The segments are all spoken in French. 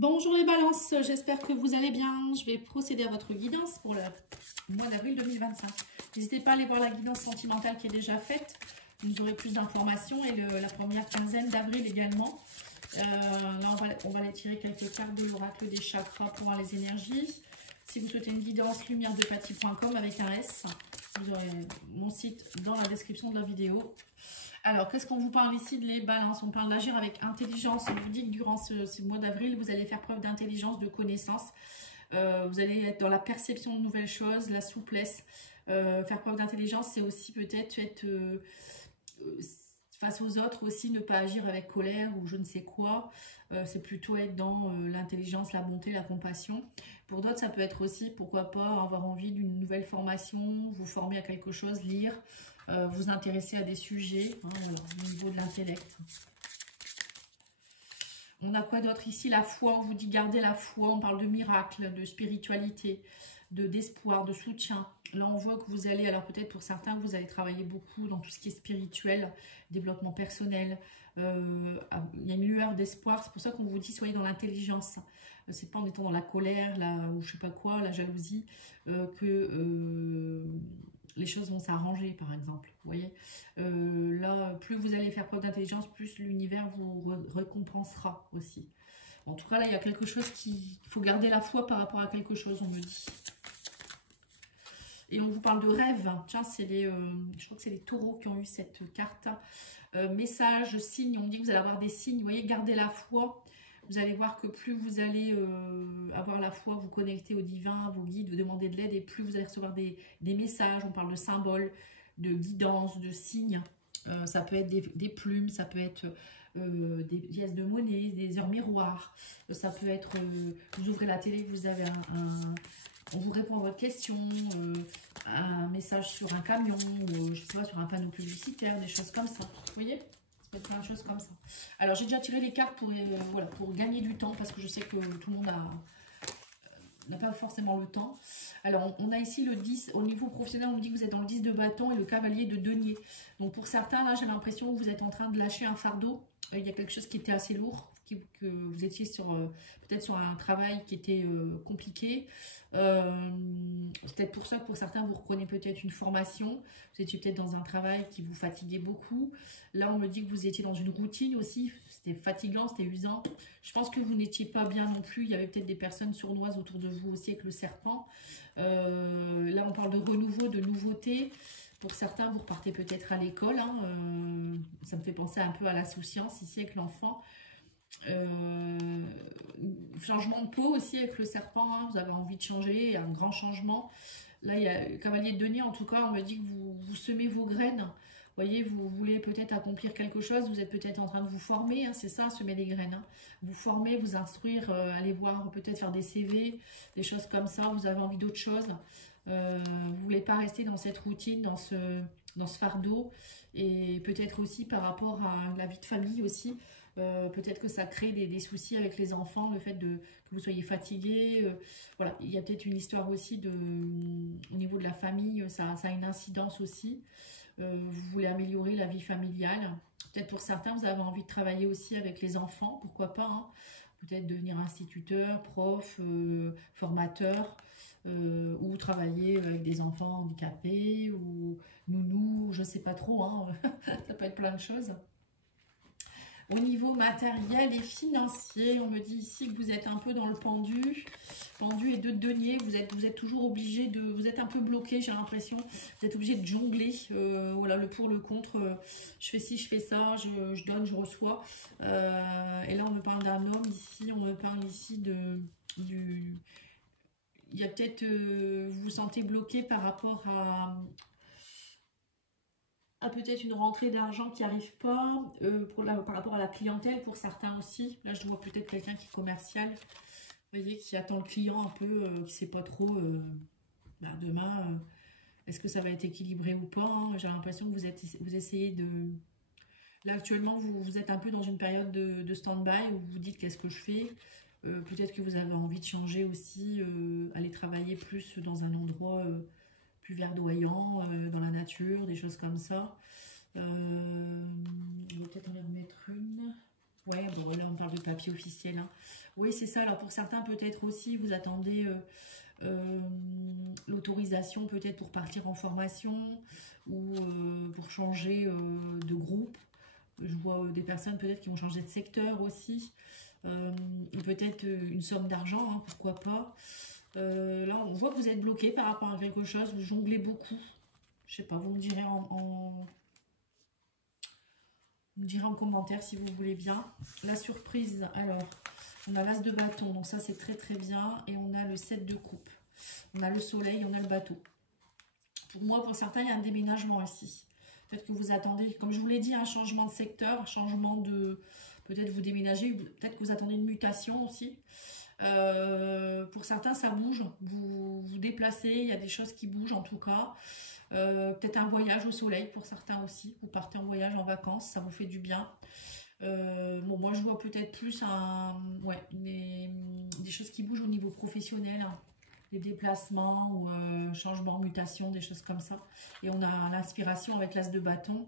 Bonjour les balances, j'espère que vous allez bien. Je vais procéder à votre guidance pour le mois d'avril 2025. N'hésitez pas à aller voir la guidance sentimentale qui est déjà faite. Vous aurez plus d'informations et la première quinzaine d'avril également. Là, on va aller tirer quelques cartes de l'oracle des chakras pour voir les énergies. Si vous souhaitez une guidance, lumièredepathie.com avec un S. Vous aurez mon site dans la description de la vidéo. Alors, qu'est-ce qu'on vous parle ici de les balances? On parle d'agir avec intelligence. On vous dit que durant ce mois d'avril, vous allez faire preuve d'intelligence, de connaissance. Vous allez être dans la perception de nouvelles choses, la souplesse. Faire preuve d'intelligence, c'est aussi peut-être être face aux autres aussi, ne pas agir avec colère ou je ne sais quoi. C'est plutôt être dans l'intelligence, la bonté, la compassion. Pour d'autres, ça peut être aussi, pourquoi pas, avoir envie d'une nouvelle formation, vous former à quelque chose, lire, vous intéresser à des sujets, hein, voilà, au niveau de l'intellect. On a quoi d'autre ici? La foi, on vous dit garder la foi, on parle de miracle, de spiritualité, d'espoir, de soutien. Là, on voit que vous allez, alors peut-être pour certains, vous allez travailler beaucoup dans tout ce qui est spirituel, développement personnel. Il y a une lueur d'espoir, c'est pour ça qu'on vous dit soyez dans l'intelligence. C'est pas en étant dans la colère, ou je sais pas quoi, la jalousie, que les choses vont s'arranger, par exemple. Vous voyez, là, plus vous allez faire preuve d'intelligence, plus l'univers vous récompensera aussi. En tout cas, là, il y a quelque chose il faut garder la foi par rapport à quelque chose, on me dit. Et on vous parle de rêve. Tiens, c'est je crois que c'est les taureaux qui ont eu cette carte. Message, signe, on me dit que vous allez avoir des signes. Vous voyez, gardez la foi. Vous allez voir que plus vous allez avoir la foi, vous connecter au divin, à vos guides, vous demander de l'aide, et plus vous allez recevoir des messages. On parle de symboles, de guidance, de signes. Ça peut être des plumes, ça peut être des pièces de monnaie, des heures miroirs. Ça peut être, vous ouvrez la télé, vous avez on vous répond à votre question, un message sur un camion, je sais pas, sur un panneau publicitaire, des choses comme ça. Vous voyez? Ça peut être plein de choses comme ça. Alors, j'ai déjà tiré les cartes pour gagner du temps, parce que je sais que tout le monde n'a pas forcément le temps. Alors, on a ici le 10. Au niveau professionnel, on vous dit que vous êtes dans le 10 de bâton et le cavalier de denier. Donc, pour certains, là, j'ai l'impression que vous êtes en train de lâcher un fardeau. Il y a quelque chose qui était assez lourd, que vous étiez peut-être sur un travail qui était compliqué. C'est peut-être pour ça que pour certains, vous reprenez peut-être une formation. Vous étiez peut-être dans un travail qui vous fatiguait beaucoup. Là, on me dit que vous étiez dans une routine aussi. C'était fatigant, c'était usant. Je pense que vous n'étiez pas bien non plus. Il y avait peut-être des personnes sournoises autour de vous aussi avec le serpent. Là, on parle de renouveau, de nouveauté. Pour certains, vous repartez peut-être à l'école. Hein. Ça me fait penser un peu à l'insouciance ici avec l'enfant. Changement de peau aussi avec le serpent. Hein. Vous avez envie de changer, un grand changement. Là, il y a le cavalier de denier. En tout cas, on me dit que vous semez vos graines. Vous voyez, vous voulez peut-être accomplir quelque chose, vous êtes peut-être en train de vous former, hein, c'est ça, semer des graines. Hein. Vous former, vous instruire, aller voir, peut-être faire des CV, des choses comme ça, vous avez envie d'autre chose. Vous ne voulez pas rester dans cette routine, dans ce fardeau. Et peut-être aussi par rapport à la vie de famille aussi, peut-être que ça crée des soucis avec les enfants, le fait que vous soyez fatigué. Voilà, il y a peut-être une histoire aussi au niveau de la famille, ça a une incidence aussi. Vous voulez améliorer la vie familiale. Peut-être pour certains, vous avez envie de travailler aussi avec les enfants, pourquoi pas. Hein. Peut-être devenir instituteur, prof, formateur, ou travailler avec des enfants handicapés, ou nounou, je ne sais pas trop. Hein. Ça peut être plein de choses. Au niveau matériel et financier, on me dit ici que vous êtes un peu dans le pendu et de denier, vous êtes toujours obligé vous êtes un peu bloqué, j'ai l'impression, vous êtes obligé de jongler, voilà, le pour, le contre, je fais ci, je fais ça, je donne, je reçois, et là on me parle d'un homme ici, on me parle ici il y a peut-être, vous vous sentez bloqué par rapport à peut-être une rentrée d'argent qui n'arrive pas, par rapport à la clientèle, pour certains aussi. Là, je vois peut-être quelqu'un qui est commercial, vous voyez, qui attend le client un peu, qui ne sait pas trop, demain, est-ce que ça va être équilibré ou pas. Hein. J'ai l'impression que vous essayez de... Là, actuellement, vous êtes un peu dans une période de stand-by, où vous vous dites, qu'est-ce que je fais. Peut-être que vous avez envie de changer aussi, aller travailler plus dans un endroit... plus verdoyant, dans la nature, des choses comme ça. Je vais peut-être en remettre une. Ouais, bon, là on parle de papier officiel. Hein. Oui, c'est ça. Alors pour certains, peut-être aussi, vous attendez l'autorisation peut-être pour partir en formation ou pour changer de groupe. Je vois des personnes peut-être qui vont changer de secteur aussi. Peut-être une somme d'argent, hein, pourquoi pas. Là, on voit que vous êtes bloqué par rapport à quelque chose, vous jonglez beaucoup. Je sais pas, vous me direz vous me direz en commentaire si vous voulez bien. La surprise, alors, on a l'as de bâton, donc ça c'est très très bien. Et on a le 7 de coupe. On a le soleil, on a le bateau. Pour moi, pour certains, il y a un déménagement ici. Peut-être que vous attendez, comme je vous l'ai dit, un changement de secteur, un changement de... Peut-être vous déménagez, peut-être que vous attendez une mutation aussi. Pour certains, ça bouge. Vous vous déplacez, il y a des choses qui bougent en tout cas. Peut-être un voyage au soleil pour certains aussi. Vous partez en voyage en vacances, ça vous fait du bien. Bon, moi, je vois peut-être plus des choses qui bougent au niveau professionnel. Hein. Des déplacements ou changements, mutations, des choses comme ça. Et on a l'inspiration avec l'as de bâton.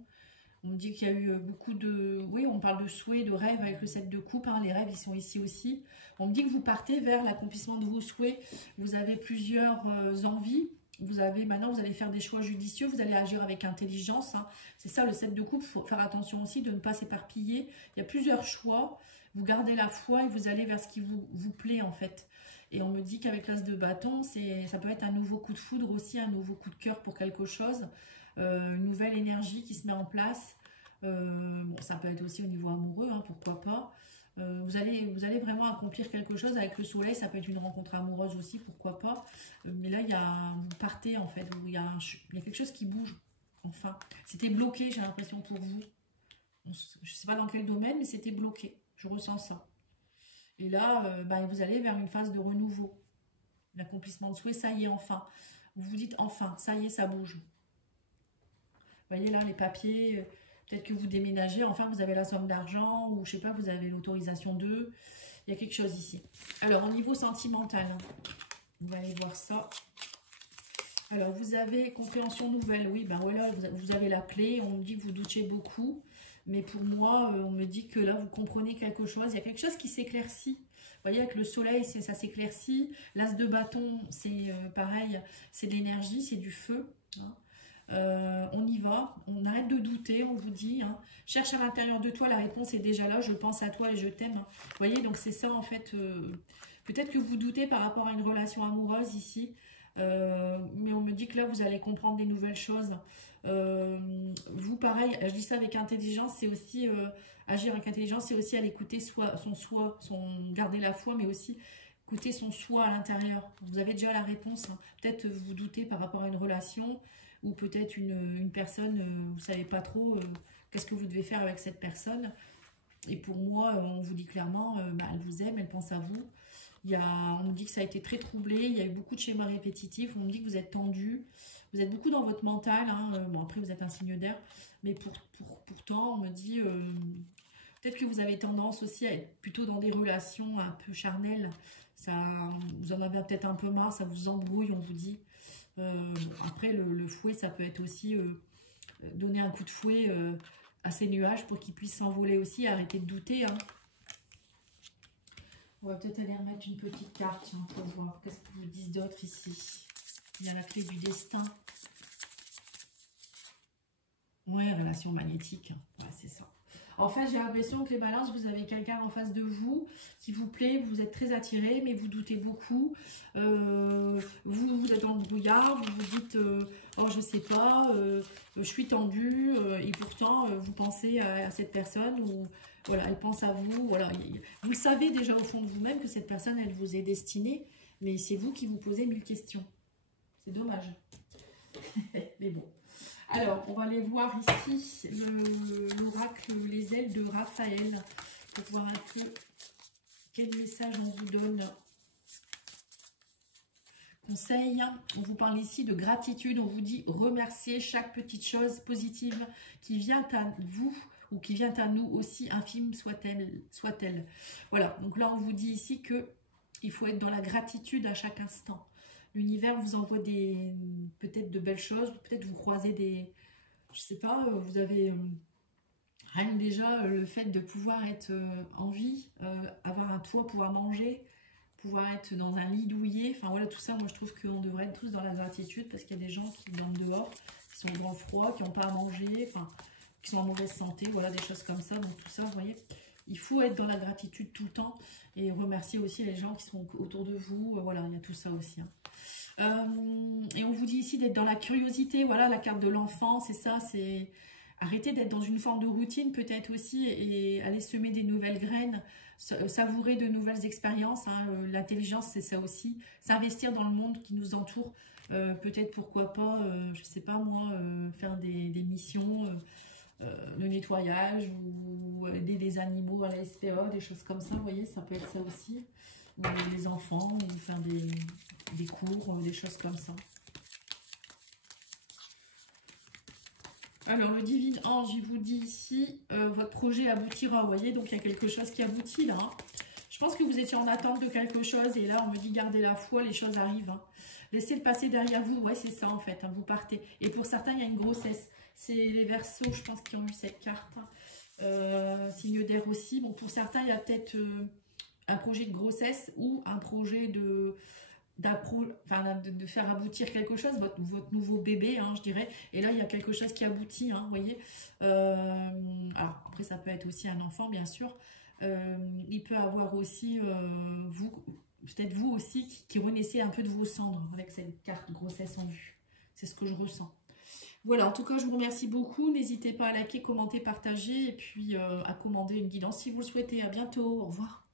On dit qu'il y a eu beaucoup de... Oui, on parle de souhaits, de rêves avec le 7 de coupe. Hein. Les rêves, ils sont ici aussi. On me dit que vous partez vers l'accomplissement de vos souhaits. Vous avez plusieurs envies. Maintenant, vous allez faire des choix judicieux. Vous allez agir avec intelligence. Hein. C'est ça, le 7 de coupe. Il faut faire attention aussi de ne pas s'éparpiller. Il y a plusieurs choix. Vous gardez la foi et vous allez vers ce qui vous plaît, en fait. Et on me dit qu'avec l'as de bâton, ça peut être un nouveau coup de foudre aussi, un nouveau coup de cœur pour quelque chose. Une nouvelle énergie qui se met en place. Bon, ça peut être aussi au niveau amoureux, hein, pourquoi pas. Vous allez vraiment accomplir quelque chose avec le soleil. Ça peut être une rencontre amoureuse aussi, pourquoi pas. Mais là, vous partez en fait. Il y a quelque chose qui bouge, enfin. C'était bloqué, j'ai l'impression, pour vous. Je ne sais pas dans quel domaine, mais c'était bloqué. Je ressens ça. Et là, vous allez vers une phase de renouveau. L'accomplissement de souhait, ça y est, enfin. Vous vous dites, enfin, ça y est, ça bouge. Vous voyez là, les papiers, peut-être que vous déménagez, enfin, vous avez la somme d'argent, ou je sais pas, vous avez l'autorisation d'eux. Il y a quelque chose ici. Alors, au niveau sentimental, on va aller voir ça. Alors, vous avez compréhension nouvelle. Oui, ben voilà, vous avez la clé. On me dit que vous doutiez beaucoup. Mais pour moi, on me dit que là, vous comprenez quelque chose. Il y a quelque chose qui s'éclaircit. Vous voyez, avec le soleil, ça s'éclaircit. L'as de bâton, c'est pareil. C'est de l'énergie, c'est du feu. Hein. On y va. On arrête de douter, on vous dit. Hein. Cherche à l'intérieur de toi, la réponse est déjà là. Je pense à toi et je t'aime. Hein. Vous voyez, donc c'est ça, en fait. Peut-être que vous doutez par rapport à une relation amoureuse ici. Mais on me dit que là, vous allez comprendre des nouvelles choses. Vous, pareil, je dis ça avec intelligence, c'est aussi agir avec intelligence, c'est aussi aller écouter garder la foi, mais aussi écouter son soi à l'intérieur. Vous avez déjà la réponse. Hein. Peut-être vous doutez par rapport à une relation, ou peut-être une personne, vous ne savez pas trop qu'est-ce que vous devez faire avec cette personne. Et pour moi, on vous dit clairement, elle vous aime, elle pense à vous. On me dit que ça a été très troublé, il y a eu beaucoup de schémas répétitifs, on me dit que vous êtes tendu, vous êtes beaucoup dans votre mental, hein. Bon après vous êtes un signe d'air, mais pourtant on me dit peut-être que vous avez tendance aussi à être plutôt dans des relations un peu charnelles, vous en avez peut-être un peu marre, ça vous embrouille, on vous dit. Après le fouet, ça peut être aussi donner un coup de fouet à ces nuages pour qu'ils puissent s'envoler aussi, arrêter de douter, hein. On va peut-être aller remettre une petite carte tiens, pour voir qu'est-ce qu'ils vous disent d'autre ici. Il y a la clé du destin. Ouais, relation magnétique. Ouais, c'est ça. En fait, j'ai l'impression que les balances, vous avez quelqu'un en face de vous qui vous plaît, vous êtes très attiré, mais vous doutez beaucoup. Vous êtes dans le brouillard, vous vous dites oh, je sais pas, je suis tendue, et pourtant, vous pensez à cette personne ou voilà, elle pense à vous. Voilà. Vous le savez déjà au fond de vous-même que cette personne, elle vous est destinée, mais c'est vous qui vous posez 1000 questions. C'est dommage. Mais bon. Alors, on va aller voir ici l'oracle, les ailes de Raphaël, pour voir un peu quel message on vous donne. Conseil, on vous parle ici de gratitude, on vous dit remercier chaque petite chose positive qui vient à vous ou qui vient à nous, aussi infime soit-elle. Voilà, donc là on vous dit ici que il faut être dans la gratitude à chaque instant. L'univers vous envoie peut-être de belles choses, peut-être vous croisez je sais pas, vous avez, je Rien que déjà, le fait de pouvoir être en vie, avoir un toit, pouvoir manger, pouvoir être dans un lit douillet, enfin voilà, tout ça, moi je trouve qu'on devrait être tous dans la gratitude parce qu'il y a des gens qui dorment dehors, qui sont dans le froid, qui n'ont pas à manger, enfin, qui sont en mauvaise santé, voilà, des choses comme ça. Donc tout ça, vous voyez, il faut être dans la gratitude tout le temps et remercier aussi les gens qui sont autour de vous, voilà, il y a tout ça aussi. Et on vous dit ici d'être dans la curiosité, voilà, la carte de l'enfant, c'est ça, c'est arrêter d'être dans une forme de routine peut-être aussi et aller semer des nouvelles graines, savourer de nouvelles expériences, hein. L'intelligence c'est ça aussi, s'investir dans le monde qui nous entoure, peut-être pourquoi pas, je sais pas moi, faire des missions, le nettoyage ou aider des animaux à la SPA, des choses comme ça, vous voyez, ça peut être ça aussi, ou les enfants, ou faire des cours, des choses comme ça. Alors, le divin ange, il vous dit ici, votre projet aboutira, vous voyez, donc il y a quelque chose qui aboutit là. Hein. Je pense que vous étiez en attente de quelque chose et là, on me dit gardez la foi, les choses arrivent. Hein. Laissez le passé derrière vous, ouais, c'est ça en fait, hein, vous partez. Et pour certains, il y a une grossesse. C'est les Verseaux, je pense, qui ont eu cette carte. Hein. Signe d'air aussi. Bon, pour certains, il y a peut-être un projet de grossesse ou un projet de faire aboutir quelque chose, votre nouveau bébé, hein, je dirais. Et là, il y a quelque chose qui aboutit, hein, vous voyez. Alors, après, ça peut être aussi un enfant, bien sûr. Il peut avoir aussi, peut-être vous aussi, qui renaissez un peu de vos cendres avec cette carte grossesse en vue. C'est ce que je ressens. Voilà, en tout cas, je vous remercie beaucoup. N'hésitez pas à liker, commenter, partager et puis à commander une guidance si vous le souhaitez. À bientôt. Au revoir.